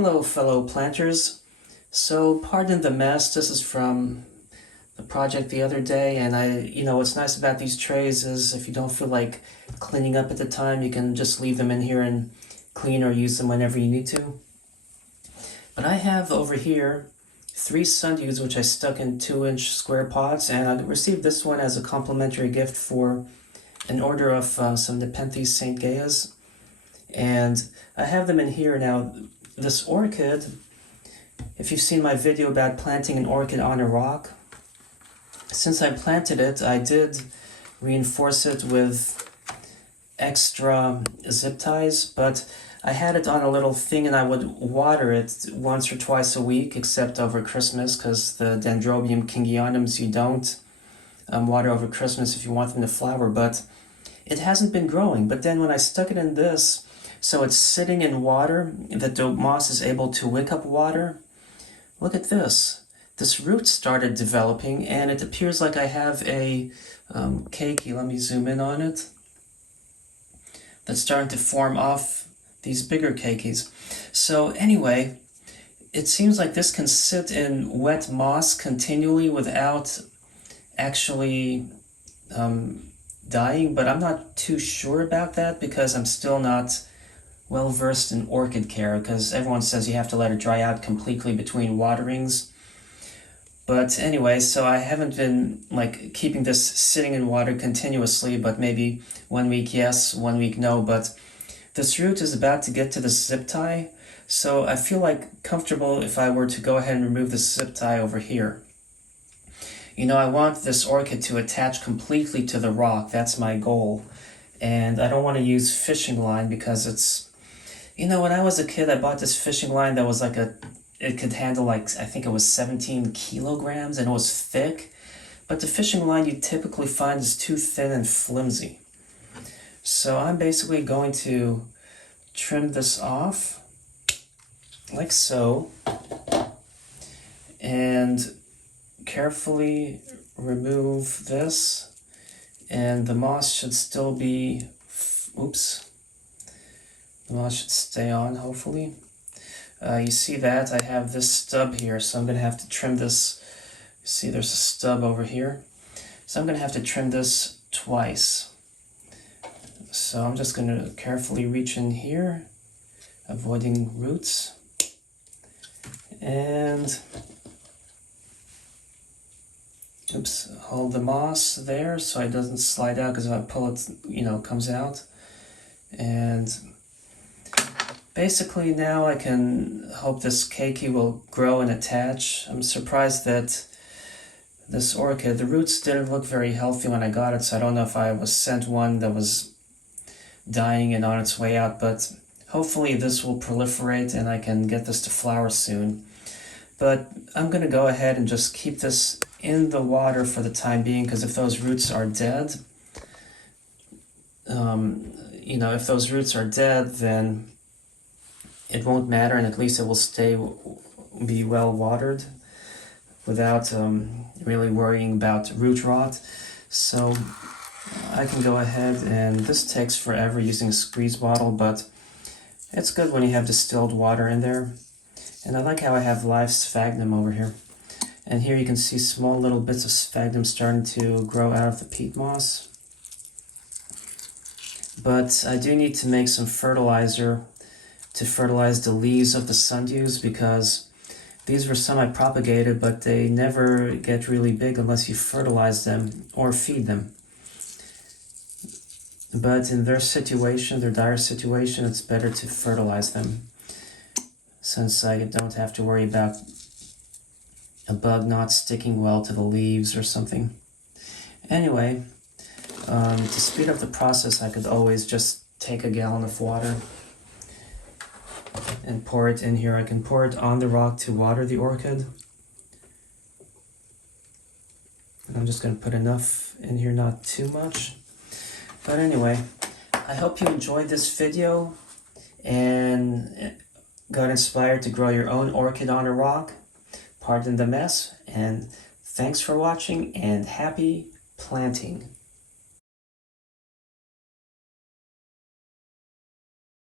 Hello fellow planters. So pardon the mess, this is from the project the other day, and what's nice about these trays is if you don't feel like cleaning up at the time, you can just leave them in here and clean or use them whenever you need to. But I have over here 3 sundews which I stuck in 2-inch square pots, and I received this one as a complimentary gift for an order of some Nepenthes St. Gaias. And I have them in here now. This orchid, if you've seen my video about planting an orchid on a rock, since I planted it, I did reinforce it with extra zip ties, but I had it on a little thing and I would water it once or twice a week, except over Christmas, because the Dendrobium kingianums you don't water over Christmas if you want them to flower, but it hasn't been growing. But then when I stuck it in this, so it's sitting in water, that the moss is able to wick up water. Look at this. This root started developing, and it appears like I have a keiki. Let me zoom in on it. That's starting to form off these bigger keikis. So anyway, it seems like this can sit in wet moss continually without actually dying, but I'm not too sure about that because I'm still not well versed in orchid care, because everyone says you have to let it dry out completely between waterings. But anyway, so I haven't been like keeping this sitting in water continuously, but maybe 1 week yes, 1 week no. But this root is about to get to the zip tie, so I feel like comfortable if I were to go ahead and remove the zip tie over here. You know, I want this orchid to attach completely to the rock. That's my goal. And I don't want to use fishing line because it's, when I was a kid, I bought this fishing line that was like it could handle like, I think it was 17 kilograms, and it was thick. But the fishing line you typically find is too thin and flimsy. So I'm basically going to trim this off, like so, and carefully remove this, and the moss should still be, the moss should stay on, hopefully. You see that? I have this stub here, so I'm going to have to trim this. See, there's a stub over here. So I'm going to have to trim this twice. So I'm just going to carefully reach in here, avoiding roots. And hold the moss there so it doesn't slide out, because if I pull it, it comes out. And basically now I can hope this keiki will grow and attach. I'm surprised that this orchid, the roots didn't look very healthy when I got it, so I don't know if I was sent one that was dying and on its way out, but hopefully this will proliferate and I can get this to flower soon. But I'm going to go ahead and just keep this in the water for the time being, because if those roots are dead, if those roots are dead, then it won't matter, and at least it will be well watered without really worrying about root rot. So I can go ahead, and this takes forever using a squeeze bottle, but it's good when you have distilled water in there. And I like how I have live sphagnum over here. And here you can see small little bits of sphagnum starting to grow out of the peat moss. But I do need to make some fertilizer to fertilize the leaves of the sundews, because these were some I propagated, but they never get really big unless you fertilize them or feed them. But in their situation, their dire situation, it's better to fertilize them, since I don't have to worry about a bug not sticking well to the leaves or something. Anyway, to speed up the process, I could always just take a gallon of water and pour it in here. I can pour it on the rock to water the orchid. And I'm just going to put enough in here, not too much. But anyway, I hope you enjoyed this video and got inspired to grow your own orchid on a rock. Pardon the mess, and thanks for watching, and happy planting.